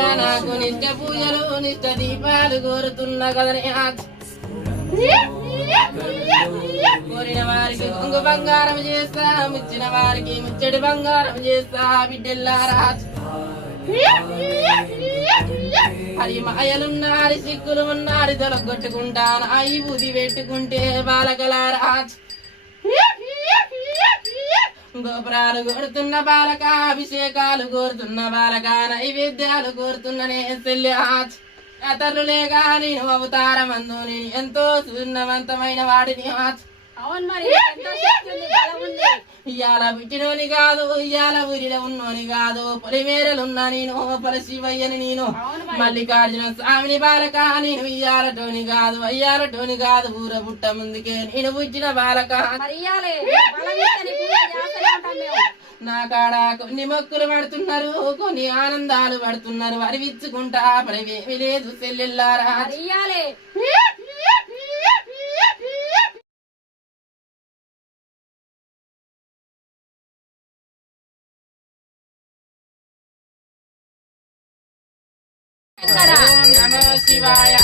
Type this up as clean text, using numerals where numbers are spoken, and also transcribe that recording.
అయ్యా నాకు నిష్ట పూజలు నిష్ట దీపాలు కోరుతున్న కదని కోరిన వారికి కొంగు బంగారం చేస్తా ముచ్చిన వారికి ముచ్చడి బంగారం చేస్తా బిడ్డెల్లారా అది మాయలున్నారు సిక్కులు ఉన్నారు తొలగొట్టుకుంటాను అయి బుద్ధి పెట్టుకుంటే బాలకలారా గోపురాలు కోరుతున్న బాలక అభిషేకాలు కోరుతున్న బాలక నైవేద్యాలు కోరుతున్ననే చెల్లి అతరులే గాని నువ్వు అవతారమందు నేను ఎంతో సున్నవంతమైన వాడిని ఇయ్యాల పుట్టినోని కాదు ఇయ్యాల ఊరిలో ఉన్నోని కాదు పొలిమేరలున్నా నేను పొలి శివయ్యని నేను మల్లికార్జున స్వామిని బాలక నేను ఇయ్యాలటోని కాదు అయ్యాలటోని కాదు ఊర పుట్ట ముందుకే నేను పుట్టిన బాలక నా కాడ కొన్ని మొక్కులు పడుతున్నారు కొన్ని ఆనందాలు పడుతున్నారు అరివిచ్చుకుంటా పడివేమి లేదు చెల్లెల్లారా నమో శివాయ